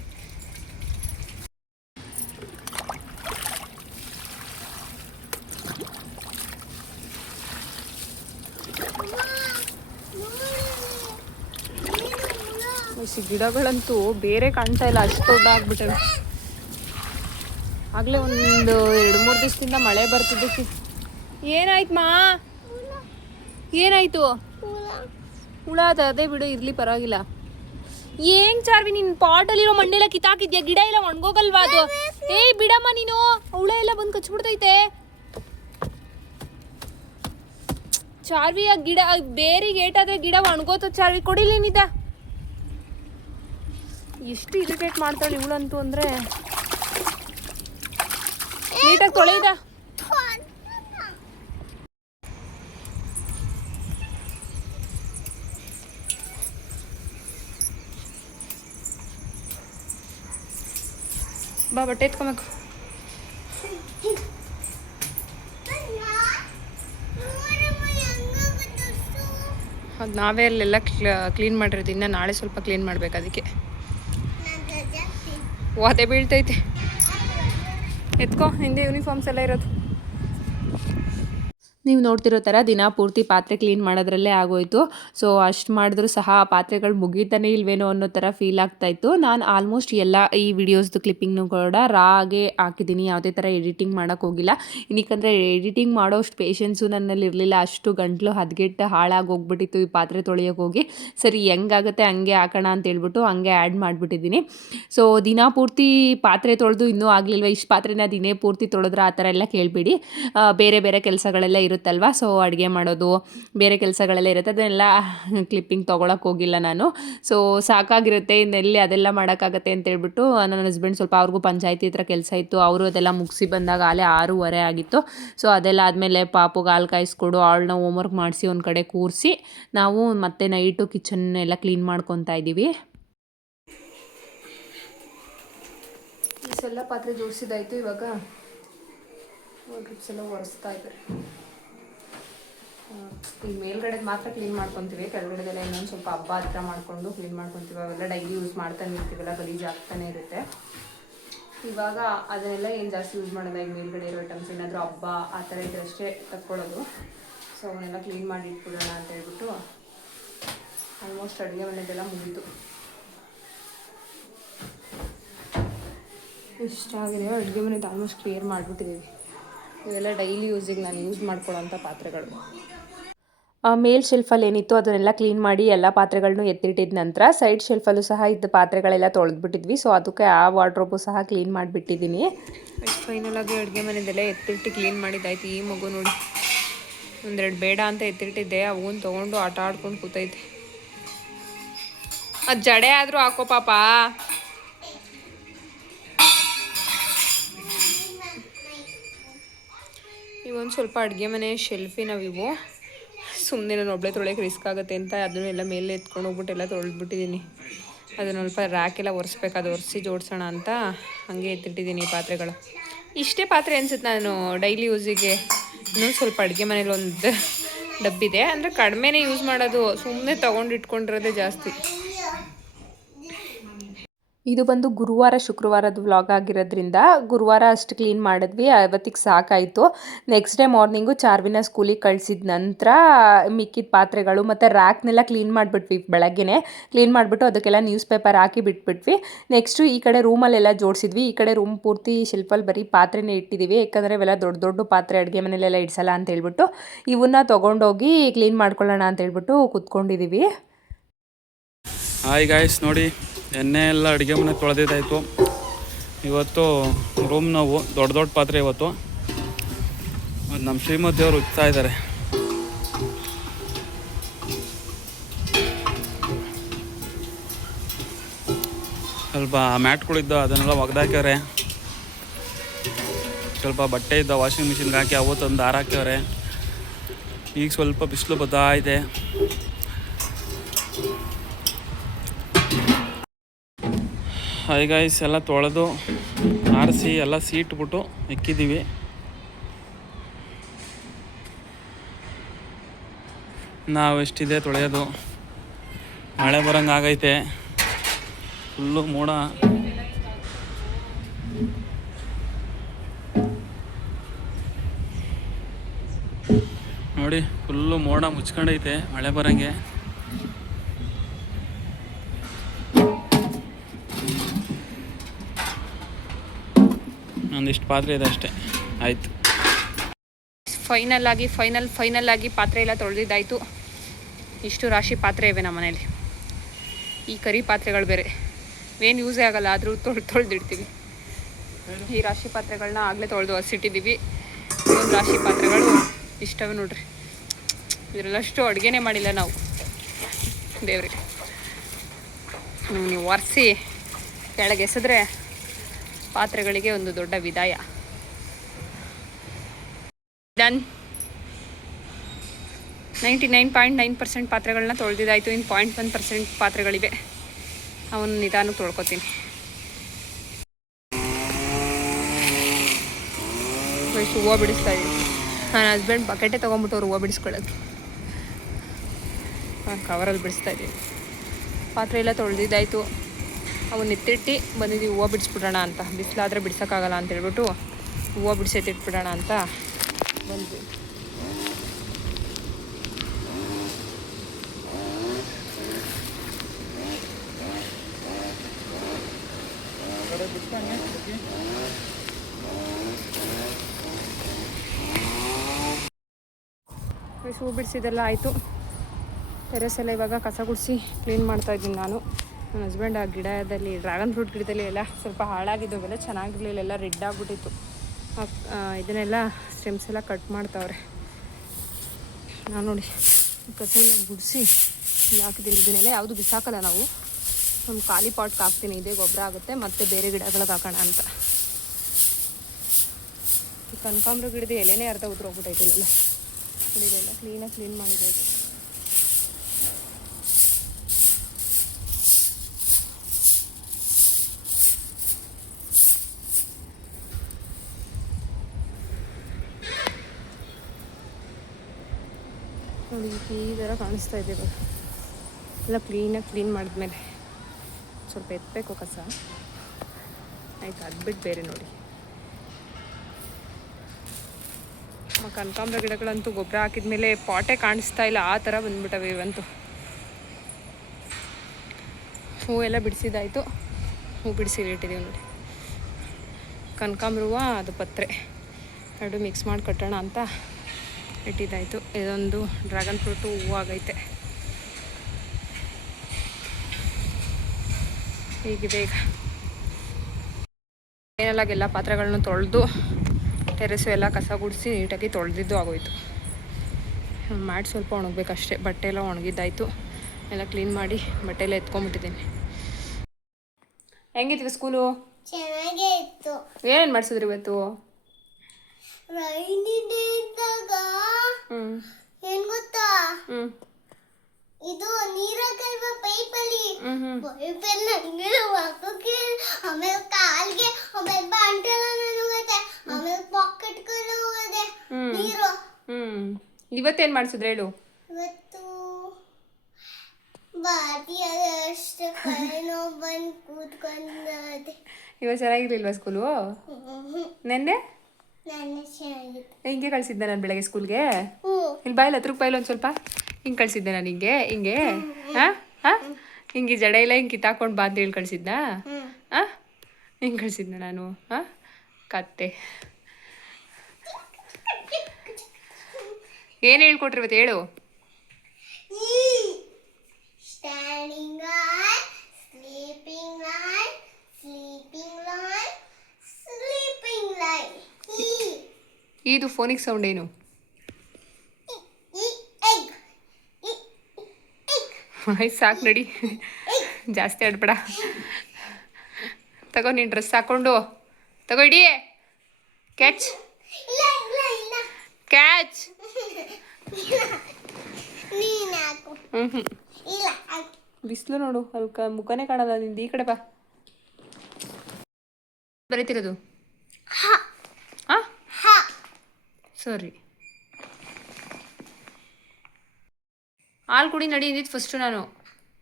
ಗಿಡಗಳಂತೂ ಬೇರೆ ಕಾಣ್ತಾ ಇಲ್ಲ, ಅಷ್ಟು ದೊಡ್ಡ ಆಗ್ಬಿಟ್ಟವೆ. ಆಗಲೇ ಒಂದು 2-3 ದಿವಸದಿಂದ ಮಳೆ ಬರ್ತಿದ್ದಕ್ಕೆ. ಏನಾಯ್ತು ಮಾ? ಏನಾಯ್ತು? ಹುಳ ಅದೇ ಬಿಡು, ಇರ್ಲಿ ಪರವಾಗಿಲ್ಲ. ಏನ್ ಚಾರ್ವಿ, ನಿನ್ ಪಾಟಲ್ಲಿರೋ ಮಣ್ಣೆಲ್ಲ ಕಿತ್ತಾಕಿದ್ಯಾ? ಗಿಡ ಎಲ್ಲ ಒಣಗೋಗಲ್ವಾ ಅದು? ಏಯ್ ಬಿಡಮ್ಮ ನೀನು, ಹುಳ ಎಲ್ಲ ಬಂದು ಕಚ್ಬಿಡ್ತೈತೆ. ಚಾರ್ವಿ ಆ ಗಿಡ ಬೇರಿಗೆ ಏಟಾದ್ರೆ ಗಿಡ ಒಣಗೋತ. ಚಾರ್ವಿ ಕೊಡಿಲೇನಿದ? ಎಷ್ಟು ಇರಿಟೇಟ್ ಮಾಡ್ತಾಳೆ ಇವಳಂತೂ ಅಂದರೆ. ನೀಟಾಗಿ ತೊಳೆದ. ಬಾ ಬಟ್ಟೆ ಎತ್ಕೊಬೇಕು. ಅದು ನಾವೇ ಅಲ್ಲೆಲ್ಲ ಕ್ಲೀನ್ ಮಾಡಿರೋದು. ಇನ್ನು ನಾಳೆ ಸ್ವಲ್ಪ ಕ್ಲೀನ್ ಮಾಡ್ಬೇಕು, ಅದಕ್ಕೆ ವಾತೆ ಬೀಳ್ತೈತೆ. ಎತ್ಕೋ, ಹಿಂದೆ ಯೂನಿಫಾರ್ಮ್ಸ್ ಎಲ್ಲ ಇರೋದು. ನೀವು ನೋಡ್ತಿರೋ ಥರ ದಿನ ಪೂರ್ತಿ ಪಾತ್ರೆ ಕ್ಲೀನ್ ಮಾಡೋದ್ರಲ್ಲೇ ಆಗೋಯ್ತು. ಸೊ ಅಷ್ಟು ಮಾಡಿದ್ರೂ ಸಹ ಆ ಪಾತ್ರೆಗಳು ಮುಗಿತಾನೆ ಇಲ್ವೇನೋ ಅನ್ನೋ ಥರ ಫೀಲ್ ಆಗ್ತಾಯಿತ್ತು. ನಾನು ಆಲ್ಮೋಸ್ಟ್ ಎಲ್ಲ ಈ ವಿಡಿಯೋಸ್ದು ಕ್ಲಿಪ್ಪಿಂಗ್ನು ಕೂಡ ರಾಗೆ ಹಾಕಿದ್ದೀನಿ, ಯಾವುದೇ ಥರ ಎಡಿಟಿಂಗ್ ಮಾಡೋಕ್ಕೆ ಹೋಗಿಲ್ಲ. ಇನ್ನಿಕಂದರೆ ಎಡಿಟಿಂಗ್ ಮಾಡೋಷ್ಟು ಪೇಷನ್ಸು ನನ್ನಲ್ಲಿ ಇರಲಿಲ್ಲ. ಅಷ್ಟು ಗಂಟ್ಲು ಹದಗೆಟ್ಟು ಹಾಳಾಗಿ ಹೋಗ್ಬಿಟ್ಟಿತ್ತು ಈ ಪಾತ್ರೆ ತೊಳೆಯೋಕೆ ಹೋಗಿ. ಸರಿ ಹೆಂಗಾಗುತ್ತೆ ಹಂಗೆ ಹಾಕೋಣ ಅಂತೇಳ್ಬಿಟ್ಟು ಹಂಗೆ ಆ್ಯಡ್ ಮಾಡಿಬಿಟ್ಟಿದ್ದೀನಿ. ಸೊ ದಿನ ಪೂರ್ತಿ ಪಾತ್ರೆ ತೊಳೆದು ಇನ್ನೂ ಆಗಲಿಲ್ವ, ಇಷ್ಟು ಪಾತ್ರೆನ ದಿನೇ ಪೂರ್ತಿ ತೊಳೆದ್ರೆ ಆ ಥರ ಎಲ್ಲ ಕೇಳಬೇಡಿ. ಬೇರೆ ಬೇರೆ ಕೆಲಸಗಳೆಲ್ಲ ಇರುತ್ತಲ್ವ. ಸೊ ಅಡುಗೆ ಮಾಡೋದು ಬೇರೆ ಕೆಲಸಗಳೆಲ್ಲ ಇರುತ್ತೆ, ಅದನ್ನೆಲ್ಲ ಕ್ಲಿಪ್ಪಿಂಗ್ ತೊಗೊಳಕ್ಕೆ ಹೋಗಿಲ್ಲ ನಾನು. ಸೊ ಸಾಕಾಗಿರುತ್ತೆ, ಇನ್ನೆಲ್ಲಿ ಅದೆಲ್ಲ ಮಾಡೋಕ್ಕಾಗತ್ತೆ ಅಂತೇಳ್ಬಿಟ್ಟು ನನ್ನ ಹಸ್ಬೆಂಡ್ ಸ್ವಲ್ಪ ಅವ್ರಿಗೂ ಪಂಚಾಯತಿ ಹತ್ರ ಕೆಲಸ ಇತ್ತು, ಅವರು ಅದೆಲ್ಲ ಮುಗಿಸಿ ಬಂದಾಗ ಆಲೇ 6:30 ಆಗಿತ್ತು. ಸೊ ಅದೆಲ್ಲ ಆದಮೇಲೆ ಪಾಪುಗೆ ಹಾಲು ಕಾಯಿಸ್ಕೊಡು, ಅವಳನ್ನ ಹೋಮ್ವರ್ಕ್ ಮಾಡಿಸಿ ಒಂದು ಕಡೆ ಕೂರಿಸಿ ನಾವು ಮತ್ತೆ ನೈಟು ಕಿಚನ್ ಎಲ್ಲ ಕ್ಲೀನ್ ಮಾಡ್ಕೊತಾ ಇದ್ದೀವಿ. ಇಷ್ಟೆಲ್ಲ ಪಾತ್ರೆ ಜೋಡಿಸಿದಾಯಿತು. ಇವಾಗ ಡ್ರಿಪ್ಸ್ ಎಲ್ಲ ಒರೆಸ್ತಾ ಇದ್ದಾರೆ. ಈಗ ಮೇಲ್ಗಡೆ ಮಾತ್ರ ಕ್ಲೀನ್ ಮಾಡ್ಕೊತೀವಿ, ಕೆಳಗಡೆದೆಲ್ಲ ಇನ್ನೊಂದು ಸ್ವಲ್ಪ ಹಬ್ಬ ಹತ್ರ ಮಾಡಿಕೊಂಡು ಕ್ಲೀನ್ ಮಾಡ್ಕೊತೀವಿ. ಅವೆಲ್ಲ ಡೈಲಿ ಯೂಸ್ ಮಾಡ್ತಾನೆ ಇರ್ತೀವಲ್ಲ, ಗಲೀಜು ಆಗ್ತಾನೆ ಇರುತ್ತೆ. ಇವಾಗ ಅದನ್ನೆಲ್ಲ ಏನು ಜಾಸ್ತಿ ಯೂಸ್ ಮಾಡೋಲ್ಲ. ಈಗ ಮೇಲ್ಗಡೆ ಇರೋ ಐಟಮ್ಸ್ ಏನಾದರೂ ಹಬ್ಬ ಆ ಥರ ಇದ್ರಷ್ಟೇ ತಕ್ಕೊಳ್ಳೋದು. ಸೊ ಅವನ್ನೆಲ್ಲ ಕ್ಲೀನ್ ಮಾಡಿ ಇಟ್ಬಿಡೋಣ ಅಂತ ಹೇಳ್ಬಿಟ್ಟು ಆಲ್ಮೋಸ್ಟ್ ಅಡುಗೆ ಮನೆಯದೆಲ್ಲ ಮುಗೀತು. ಇಷ್ಟ ಆಗಿದೆ, ಅಡುಗೆ ಮನೆದು ಆಲ್ಮೋಸ್ಟ್ ಕ್ಲಿಯರ್ ಮಾಡಿಬಿಟ್ಟಿದ್ದೀವಿ. ಇವೆಲ್ಲ ಡೈಲಿ ಯೂಸಿಗೆ ನಾನು ಯೂಸ್ ಮಾಡ್ಕೊಳ್ಳೋಂಥ ಪಾತ್ರೆಗಳು. ಮೇಲ್ ಶೆಲ್ಫಲ್ಲಿ ಏನಿತ್ತು ಅದನ್ನೆಲ್ಲ ಕ್ಲೀನ್ ಮಾಡಿ ಎಲ್ಲ ಪಾತ್ರೆಗಳನ್ನೂ ಎತ್ತಿಟ್ಟಿದ ನಂತರ ಸೈಡ್ ಶೆಲ್ಫಲ್ಲೂ ಸಹ ಇದ್ದ ಪಾತ್ರೆಗಳೆಲ್ಲ ತೊಳೆದ್ಬಿಟ್ಟಿದ್ವಿ. ಸೊ ಅದಕ್ಕೆ ಆ ವಾರ್ಡ್ರೋಬು ಸಹ ಕ್ಲೀನ್ ಮಾಡಿಬಿಟ್ಟಿದ್ದೀನಿ. ಎಷ್ಟು ಫೈನಲಾಗಿ ಅಡುಗೆ ಮನೆಯದೆಲ್ಲ ಎತ್ತಿಟ್ಟು ಕ್ಲೀನ್ ಮಾಡಿದ್ದಾಯ್ತು. ಈ ಮಗು ನೋಡಿ, ಒಂದೆರಡು ಬೇಡ ಅಂತ ಎತ್ತಿಟ್ಟಿದ್ದೆ, ಅವನ್ನ ತೊಗೊಂಡು ಆಟ ಆಡ್ಕೊಂಡು ಕೂತೈತೆ. ಅದು ಜಡೆ ಆದರೂ ಹಾಕೋ ಪಾಪ. ಇವೊಂದು ಸ್ವಲ್ಪ ಅಡುಗೆ ಮನೆ ಶೆಲ್ಫಿನವಿವು. ಸುಮ್ಮನೆ ನಾನು ಒಬ್ಬಳೆ ತೊಳೆಯೋಕೆ ರಿಸ್ಕ್ ಆಗುತ್ತೆ ಅಂತ ಅದನ್ನೆಲ್ಲ ಮೇಲೆ ಎತ್ಕೊಂಡು ಹೋಗ್ಬಿಟ್ಟು ಎಲ್ಲ ತೊಳೆದ್ಬಿಟ್ಟಿದ್ದೀನಿ. ಅದನ್ನ ಸ್ವಲ್ಪ ರ್ಯಾಕೆಲ್ಲ ಒರೆಸ್ಬೇಕು, ಅದು ಒರೆಸಿ ಜೋಡಿಸೋಣ ಅಂತ ಹಾಗೆ ಎತ್ತಿಟ್ಟಿದ್ದೀನಿ ಈ ಪಾತ್ರೆಗಳು. ಇಷ್ಟೇ ಪಾತ್ರೆ ಅನ್ಸುತ್ತೆ ನಾನು ಡೈಲಿ ಯೂಸಿಗೆ. ಇನ್ನೊಂದು ಸ್ವಲ್ಪ ಅಡುಗೆ ಮನೇಲಿ ಒಂದು ಡಬ್ಬಿದೆ, ಅಂದರೆ ಕಡಿಮೆನೇ ಯೂಸ್ ಮಾಡೋದು, ಸುಮ್ಮನೆ ತೊಗೊಂಡು ಇಟ್ಕೊಂಡಿರೋದೇ ಜಾಸ್ತಿ. ಇದು ಬಂದು ಗುರುವಾರ ಶುಕ್ರವಾರದ ವ್ಲಾಗ್ ಆಗಿರೋದ್ರಿಂದ ಗುರುವಾರ ಅಷ್ಟು ಕ್ಲೀನ್ ಮಾಡಿದ್ವಿ, ಅವತ್ತಿಗೆ ಸಾಕಾಯಿತು. ನೆಕ್ಸ್ಟ್ ಡೇ ಮಾರ್ನಿಂಗು ಚಾರ್ವಿನ ಸ್ಕೂಲಿಗೆ ಕಳಿಸಿದ ನಂತರ ಮಿಕ್ಕಿದ ಪಾತ್ರೆಗಳು ಮತ್ತು ರ್ಯಾಕ್ನೆಲ್ಲ ಕ್ಲೀನ್ ಮಾಡಿಬಿಟ್ವಿ. ಬೆಳಗ್ಗೆನೇ ಕ್ಲೀನ್ ಮಾಡಿಬಿಟ್ಟು ಅದಕ್ಕೆಲ್ಲ ನ್ಯೂಸ್ ಪೇಪರ್ ಹಾಕಿ ಬಿಟ್ಬಿಟ್ವಿ. ನೆಕ್ಸ್ಟು ಈ ಕಡೆ ರೂಮಲ್ಲೆಲ್ಲ ಜೋಡಿಸಿದ್ವಿ. ಈ ಕಡೆ ರೂಮ್ ಪೂರ್ತಿ ಶೆಲ್ಫಲ್ಲಿ ಬರೀ ಪಾತ್ರೆನೇ ಇಟ್ಟಿದ್ದೀವಿ, ಯಾಕಂದರೆ ಇವೆಲ್ಲ ದೊಡ್ಡ ದೊಡ್ಡ ಪಾತ್ರೆ ಅಡುಗೆ ಮನೆಯಲ್ಲೆಲ್ಲ ಇಡ್ಸಲ್ಲ ಅಂತ ಹೇಳ್ಬಿಟ್ಟು ಇವನ್ನ ತೊಗೊಂಡೋಗಿ ಕ್ಲೀನ್ ಮಾಡ್ಕೊಳ್ಳೋಣ ಅಂತ ಹೇಳ್ಬಿಟ್ಟು ಕೂತ್ಕೊಂಡಿದ್ದೀವಿ. ಹಾಯ್ ಗಾಯ್ಸ್, ನೋಡಿ ಎಣ್ಣೆ ಎಲ್ಲ ಅಡುಗೆ ಮನೆ ತೊಳೆದಿದ್ದಾಯಿತು. ಇವತ್ತು ರೂಮ್ ನಾವು ದೊಡ್ಡ ದೊಡ್ಡ ಪಾತ್ರೆ ಇವತ್ತು ನಮ್ಮ ಶ್ರೀಮತಿಯವರು ಉಚ್ತಾ ಇದ್ದಾರೆ. ಸ್ವಲ್ಪ ಮ್ಯಾಟ್ಗಳಿದ್ದು ಅದನ್ನೆಲ್ಲ ಒಗ್ದಾಕ್ಯಾರೆ. ಸ್ವಲ್ಪ ಬಟ್ಟೆ ಇದ್ದ ವಾಷಿಂಗ್ ಮಿಷಿನ್ಗೆ ಹಾಕಿ ಅವತ್ತೊಂದು ಹಾರಾಕ್ಯವ್ರೆ. ಈಗ ಸ್ವಲ್ಪ ಬಿಸಿಲು ಬದ್ದಾಯಿದೆ. ಹಾಯ್ ಗೈಸ್, ಎಲ್ಲ ತೊಳೆದು ಆರಿಸಿ ಎಲ್ಲ ಸೀಟ್ಬಿಟ್ಟು ಇಕ್ಕಿದ್ದೀವಿ. ನಾವು ಎಷ್ಟಿದೆ ತೊಳೆಯೋದು. ಮಳೆ ಬರೋಂಗೆ ಆಗೈತೆ, ಫುಲ್ಲು ಮೋಡ. ನೋಡಿ, ಫುಲ್ಲು ಮೋಡ ಮುಚ್ಕೊಂಡೈತೆ, ಮಳೆ ಬರೋಂಗೆ. ಒಂದಿಷ್ಟು ಪಾತ್ರೆ ಇದೆ ಅಷ್ಟೇ, ಆಯಿತು. ಫೈನಲ್ ಆಗಿ ಪಾತ್ರೆ ಎಲ್ಲ ತೊಳೆದಿದ್ದಾಯಿತು. ಇಷ್ಟು ರಾಶಿ ಪಾತ್ರೆ ಇವೆ ನಮ್ಮ ಮನೇಲಿ. ಈ ಕರಿ ಪಾತ್ರೆಗಳು ಬೇರೆ ಏನು ಯೂಸೇ ಆಗೋಲ್ಲ, ಆದರೂ ತೊಳೆದಿಡ್ತೀವಿ. ಈ ರಾಶಿ ಪಾತ್ರೆಗಳನ್ನ ಆಗಲೇ ತೊಳೆದು ಹಸಿಟ್ಟಿದ್ದೀವಿ. ಒಂದು ರಾಶಿ ಪಾತ್ರೆಗಳು ಇಷ್ಟವೆ ನೋಡ್ರಿ. ಇದರಲ್ಲಷ್ಟು ಅಡುಗೆನೇ ಮಾಡಿಲ್ಲ ನಾವು. ದೇವ್ರಿ, ನೀವು ಒರೆಸಿ ಕೆಳಗೆ ಎಸೆದ್ರೆ ಪಾತ್ರೆಗಳಿಗೆ ಒಂದು ದೊಡ್ಡ ವಿದಾಯ. ಡನ್. 99.9% ಪಾತ್ರೆಗಳನ್ನ ತೊಳೆದಿದ್ದಾಯಿತು. ಇನ್ನು 0.1% ಪಾತ್ರೆಗಳಿವೆ, ಅವನು ನಿಧಾನಕ್ಕೆ ತೊಳ್ಕೊತೀನಿ. ಎಷ್ಟು ಹೂವು ಬಿಡಿಸ್ತಾ ಇದ್ದೀನಿ. ನನ್ನ ಹಸ್ಬೆಂಡ್ ಬಕೆಟೇ ತೊಗೊಂಬಿಟ್ಟವ್ರು ಹೂವು ಬಿಡಿಸ್ಕೊಳ್ಳೋಕ್ಕೆ. ನಾನು ಕವರಲ್ಲಿ ಬಿಡಿಸ್ತಾ ಇದ್ದೀನಿ. ಪಾತ್ರೆ ಎಲ್ಲ ತೊಳೆದಿದ್ದಾಯಿತು. ಅವನ್ನ ಎತ್ತಿಟ್ಟು ಬಂದಿದ್ದೀವಿ ಹೂವು ಬಿಡಿಸ್ಬಿಡೋಣ ಅಂತ. ಬಿಸಿಲಾದರೆ ಬಿಡ್ಸೋಕ್ಕಾಗಲ್ಲ ಅಂತ ಹೇಳ್ಬಿಟ್ಟು ಹೂವು ಬಿಡಿಸೆತ್ತಿಟ್ಬಿಡೋಣ ಅಂತ ಬಂದ್ವಿ. ಹೂವು ಬಿಡಿಸಿದೆಲ್ಲ ಆಯಿತು. ಟೆರೆಸೆಲ್ಲ ಇವಾಗ ಕಸ ಗುಡಿಸಿ ಕ್ಲೀನ್ ಮಾಡ್ತಾಯಿದ್ದೀನಿ ನಾನು. ನನ್ನ ಹಸ್ಬೆಂಡ್ ಆ ಗಿಡದಲ್ಲಿ, ಡ್ರ್ಯಾಗನ್ ಫ್ರೂಟ್ ಗಿಡದಲ್ಲಿ ಎಲ್ಲ ಸ್ವಲ್ಪ ಹಾಳಾಗಿದ್ದವೆಲ್ಲ ಚೆನ್ನಾಗಿರಲಿಲ್ಲ, ಎಲ್ಲ ರೆಡ್ ಆಗಿಬಿಟ್ಟಿತ್ತು. ಇದನ್ನೆಲ್ಲ ಸ್ಟೆಮ್ಸ್ ಎಲ್ಲ ಕಟ್ ಮಾಡ್ತಾವ್ರೆ. ನಾನು ನೋಡಿ ಕಸ ಎಲ್ಲ ಗುಡಿಸಿ ಹಾಕಿದ್ದೀನಿ. ಇದನ್ನೆಲ್ಲ ಯಾವುದು ಬಿಸಾಕಲ್ಲ ನಾವು, ನಮ್ಮ ಖಾಲಿ ಪಾಟ್ಗೆ ಹಾಕ್ತೀನಿ. ಇದೇ ಗೊಬ್ಬರ ಆಗುತ್ತೆ, ಮತ್ತು ಬೇರೆ ಗಿಡಗಳಿಗೆ ಹಾಕೋಣ ಅಂತ. ಈ ಕನಕಾಂಬ್ರ ಗಿಡದ ಎಲೆನೇ ಅರ್ಧ ಉದುರೋಗ್ಬಿಟ್ಟೈತೆ ಇಲ್ಲೆಲ್ಲ. ಇದೆಲ್ಲ ಕ್ಲೀನಾಗಿ ಕ್ಲೀನ್ ಮಾಡಿದ್ದಾಯಿತು. ನೋಡಿ ಈ ಥರ ಕಾಣಿಸ್ತಾ ಇದೆ ಇವಾಗ. ಎಲ್ಲ ಕ್ಲೀನಾಗಿ ಕ್ಲೀನ್ ಮಾಡಿದ್ಮೇಲೆ ಸ್ವಲ್ಪ ಎತ್ತಬೇಕು ಕಸ. ಆಯ್ತು, ಅದು ಬಿಟ್ಟು ಬೇರೆ ನೋಡಿ. ಕನಕಾಂಬ್ರ ಗಿಡಗಳಂತೂ ಗೊಬ್ಬರ ಹಾಕಿದ್ಮೇಲೆ ಪಾಟೇ ಕಾಣಿಸ್ತಾ ಇಲ್ಲ, ಆ ಥರ ಬಂದ್ಬಿಟ್ಟವೆ ಇವಂತೂ. ಹೂವೆಲ್ಲ ಬಿಡಿಸಿದ್ದಾಯಿತು. ಹೂ ಬಿಡಿಸಿ ಇಟ್ಟಿದ್ದೀವಿ ನೋಡಿ. ಕನಕಾಂಬ್ರ ಹೂವು, ಅದು ಪತ್ರೆ ಎರಡು ಮಿಕ್ಸ್ ಮಾಡಿ ಕಟ್ಟೋಣ ಅಂತ ಇಟ್ಟಿದ್ದಾಯಿತು. ಇದೊಂದು ಡ್ರ್ಯಾಗನ್ ಫ್ರೂಟು ಹೂವು ಆಗೈತೆ. ಹೀಗಿದೆ ಈಗ. ಏನೆಲ್ಲಾಗ ಎಲ್ಲ ಪಾತ್ರೆಗಳನ್ನ ತೊಳೆದು ಟೆರೆಸು ಎಲ್ಲ ಕಸ ಗುಡಿಸಿ ನೀಟಾಗಿ ತೊಳೆದಿದ್ದು ಆಗೋಯ್ತು. ಮಾಡಿ ಸ್ವಲ್ಪ ಒಣಗಬೇಕಷ್ಟೇ. ಬಟ್ಟೆ ಎಲ್ಲ ಒಣಗಿದ್ದಾಯಿತು. ಎಲ್ಲ ಕ್ಲೀನ್ ಮಾಡಿ ಬಟ್ಟೆ ಎಲ್ಲ ಎತ್ಕೊಂಡ್ಬಿಟ್ಟಿದ್ದೀನಿ. ಹೆಂಗಿತ್ತು ಸ್ಕೂಲು? ಚೆನ್ನಾಗೇ ಇತ್ತು. ಏನೇನು ಮಾಡಿಸಿದ್ರಿ ಇವತ್ತು? ರೈನಿ ಡೇ ಇದ್ದಾಗ ಏನ್ ಗೊತ್ತಾ, ಇದು ನೀರಾಗಲ್ವಾ ಪೈಪಲ್ಲಿ, ಪೈಪಲ್ಲಿ ಹಂಗೆ ಹಾಕೋಕೆ, ಆಮೇಲೆ ಕಾಲ್ಗೆ, ಆಮೇಲೆ ಬಾಂಟೆಲ್ಲ ಹೋಗುತ್ತೆ, ಆಮೇಲೆ ಪಾಕೆಟ್ಗೆಲ್ಲ ಹೋಗುತ್ತೆ ನೀರು. ಇವತ್ತೇನು ಮಾಡಿಸಿದ್ರೆ ಹೇಳು? ಇವತ್ತು ಬಾಟಿ ಅಷ್ಟು ಕೈನೋ ಬಂದು ಕೂತ್ಕೊಂಡೆ. ಇವತ್ತು ಚೆನ್ನಾಗಿರ್ಲಿಲ್ವಾ ಸ್ಕೂಲು? ನೆನ್ನೆ ನನ್ನ ಚೆನ್ನಾಗಿತ್ತು. ಹಿಂಗೆ ಕಳಿಸಿದ್ದೆ ನಾನು ಬೆಳಗ್ಗೆ ಸ್ಕೂಲ್ಗೆ. ಇಲ್ಲಿ ಬಾಯಲ್ಲಿ ಹತ್ರಕ್ಕೆ ಬಾಯಲ್ಲಿ ಒಂದು ಸ್ವಲ್ಪ ಹಿಂಗೆ ಕಳಿಸಿದ್ದೆ ನಾನು. ಹಿಂಗೆ ಹಿಂಗೆ ಹಿಂಗೆ ಜಡ ಎಲ್ಲ ಹಿಂಗೆ ಕಿತ್ತಾಕೊಂಡು ಬಾ ಅಂತ ಹೇಳಿ ಕಳಿಸಿದ್ದ. ಹಿಂಗೆ ಕಳಿಸಿದ್ದೆ ನಾನು. ಕತ್ತೆ ಏನು ಹೇಳ್ಕೊಟ್ರಿ ಇವತ್ತು ಹೇಳು? Standing line, sleeping line, sleeping line, sleeping line. ಇದು ಫೋನಿಕ್ ಸೌಂಡ್ ಏನು? ಆಯ್ತು ಸಾಕು ನಡಿ, ಜಾಸ್ತಿ ಆಡ್ಬೇಡ. ತಗೋ ನೀನು ಡ್ರೆಸ್ ಹಾಕ್ಕೊಂಡು ತಗೋ ಇಡಿ. ಕ್ಯಾಚ್ ಇಲ್ಲ ಇಲ್ಲ ಇಲ್ಲ ಕ್ಯಾಚ್. ನೀನ್ ಹಾಕು. ಹ್ಞೂ ಇಲ್ಲ ಹಾಕು. ಬಿಸಿಲು ನೋಡು, ಅಲ್ಲಿ ಮುಖನೇ ಕಾಣಲ್ಲ ನಿಂದು. ಈ ಕಡೆ ಬಾ. ಬರೀತಿರೋದು ಹ ಹಾಂ ಹ. ಸರಿ. ಹಾಲು ಕುಡಿ ನಡಿ ಅಂದಿದ್ದು ಫಸ್ಟು ನಾನು.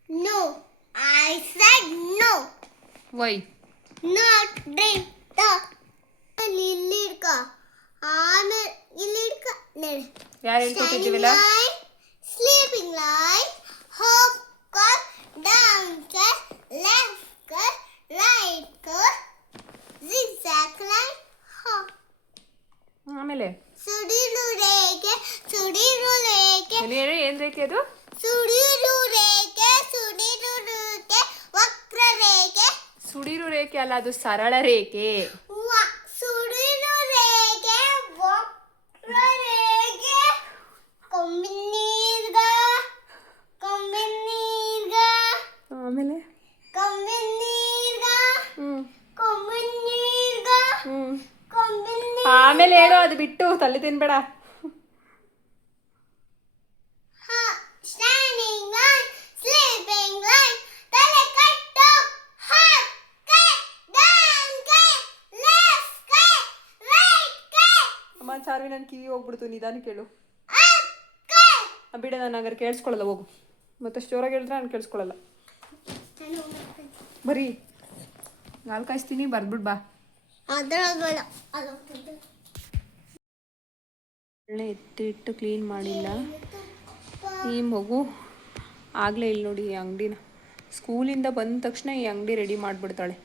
No, I said no. Why? Not drink the. ಇಲ್ಲಿ ಇಡ್ಕ, ಆಮೇಲೆ ಇಲ್ಲಿ ಇಡ್ಕ ನಡೆ. ಯಾರು ಹೇಳ್ಕೊಟ್ಟಿದ್ದೀವಲ್ಲ? ಸ್ಲೀಪಿಂಗ್ ಲೈನ್, ಹೋಪ್ ಕರ್, ಡೌನ್ ಕರ್, ಲೆಫ್ಟ್ ಕರ್, ರೈಟ್ ಕರ್, zigzag ಲೈನ್, ಹೋಪ್. ಆಮೇಲೆ ಸುಡಿಲು ರೇಖೆ, ಸುಡಿಲು ರೇಖೆ, ಏನು ರೇಖೆ ಅದು? ಸುಡಿಲು ರೇಖೆ, ಸುಡಿಲು ರೇಖೆ, ವಕ್ರ ರೇಖೆ. ಸುಡಿರು ರೇಖೆ ಅಲ್ಲ, ಅದು ಸರಳ ರೇಖೆ. ಸುಡಿಲು ರೇಖೆ, ವಕ್ರ ರೇಖೆ, ಕೊಂಬಿನೀರ್ಗ, ಕೊಂಬಿನೀರ್ಗ, ಆಮೇಲೆ ಕೊಂಬಿನೀರ್ಗ, ಹ್ಞೂ ಕೊಂಬಿನೀರ್ಗ, ಹ್ಞೂ ಕೊಂಬಿನೀರ್ಗ. ಆಮೇಲೆ ಹೇಳು, ಅದು ಬಿಟ್ಟು ತಲೆ ತಿನ್ಬೇಡ. Standing line, sleeping line, ತಲೆ ಕಟ್ಟು, hot cut, down cut, left cut, right cut, ಅಮ್ಮ ಚಾರ್ವಿ, ನನ್ನ ಕಿವಿ ಹೋಗ್ಬಿಡ್ತು, ನಿಧಾನ ಕೇಳು. up cut. ಬಿಡ, ನಾನು ಹಾಗಾದ್ರೆ ಕೇಳಿಸ್ಕೊಳ್ಳಲ್ಲ, ಹೋಗು. ಮತ್ತಷ್ಟು ಜೋರಾಗಿ ಹೇಳಿದ್ರೆ ನಾನು ಕೇಳಿಸ್ಕೊಳ್ಳಲ್ಲ. ಬರೀ ಹಾಲು ಕಾಯಿಸ್ತೀನಿ, ಬರ್ಬಿಟ್ಟು ಬಾ. ಅದ್ರಾಗಲ್ಲ ಒಳ್ಳೆ ಎತ್ತಿಟ್ಟು ಕ್ಲೀನ್ ಮಾಡಿಲ್ಲ ಈ ಮಗು. ಆಗಲೇ ಇಲ್ಲಿ ನೋಡಿ ಈ ಅಂಗಡಿನ, ಸ್ಕೂಲಿಂದ ಬಂದ ತಕ್ಷಣ ಈ ಅಂಗಡಿ ರೆಡಿ ಮಾಡಿಬಿಡ್ತಾಳೆ.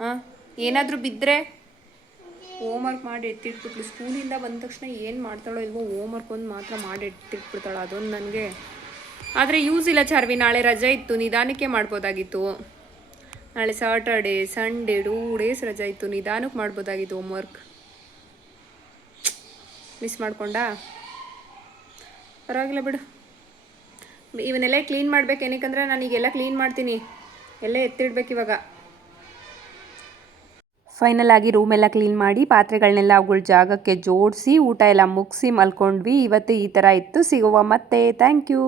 ಹಾಂ, ಏನಾದರೂ ಬಿದ್ದರೆ ಹೋಮ್ವರ್ಕ್ ಮಾಡಿ ಎತ್ತಿಟ್ಬಿಟ್ಲು. ಸ್ಕೂಲಿಂದ ಬಂದ ತಕ್ಷಣ ಏನು ಮಾಡ್ತಾಳೋ ಇಲ್ವೋ, ಹೋಮ್ವರ್ಕ್ ಒಂದು ಮಾತ್ರ ಮಾಡಿ ಎತ್ತಿಟ್ಬಿಡ್ತಾಳೆ. ಅದೊಂದು ನನಗೆ ಆದರೆ ಯೂಸ್ ಇಲ್ಲ ಚಾರ್ವಿ. ನಾಳೆ ರಜೆ ಇತ್ತು, ನಿಧಾನಕ್ಕೆ ಮಾಡ್ಬೋದಾಗಿತ್ತು. ನಾಳೆ ಸಾಟರ್ಡೆ, ಸಂಡೇ 2 ಡೇಸ್ ರಜೆ ಇತ್ತು, ನಿಧಾನಕ್ಕೆ ಮಾಡ್ಬೋದಾಗಿತ್ತು ಹೋಮ್ವರ್ಕ್. ಮಿಸ್ ಮಾಡ್ಕೊಂಡಾ? ಪರವಾಗಿಲ್ಲ ಬಿಡು. ಇವನ್ನೆಲ್ಲ ಕ್ಲೀನ್ ಮಾಡ್ಬೇಕು. ಏನಕ್ಕಂದ್ರೆ ನಾನೀಗೆಲ್ಲ ಕ್ಲೀನ್ ಮಾಡ್ತೀನಿ, ಎಲ್ಲ ಎತ್ತಿಡ್ಬೇಕು ಇವಾಗ. ಫೈನಲ್ ಆಗಿ ರೂಮೆಲ್ಲ ಕ್ಲೀನ್ ಮಾಡಿ ಪಾತ್ರೆಗಳನ್ನೆಲ್ಲ ಅವುಗಳ ಜಾಗಕ್ಕೆ ಜೋಡಿಸಿ ಊಟ ಎಲ್ಲ ಮುಗಿಸಿ ಮಲ್ಕೊಂಡ್ವಿ. ಇವತ್ತು ಈ ಥರ ಇತ್ತು. ಸಿಗುವ ಮತ್ತೆ. Thank you.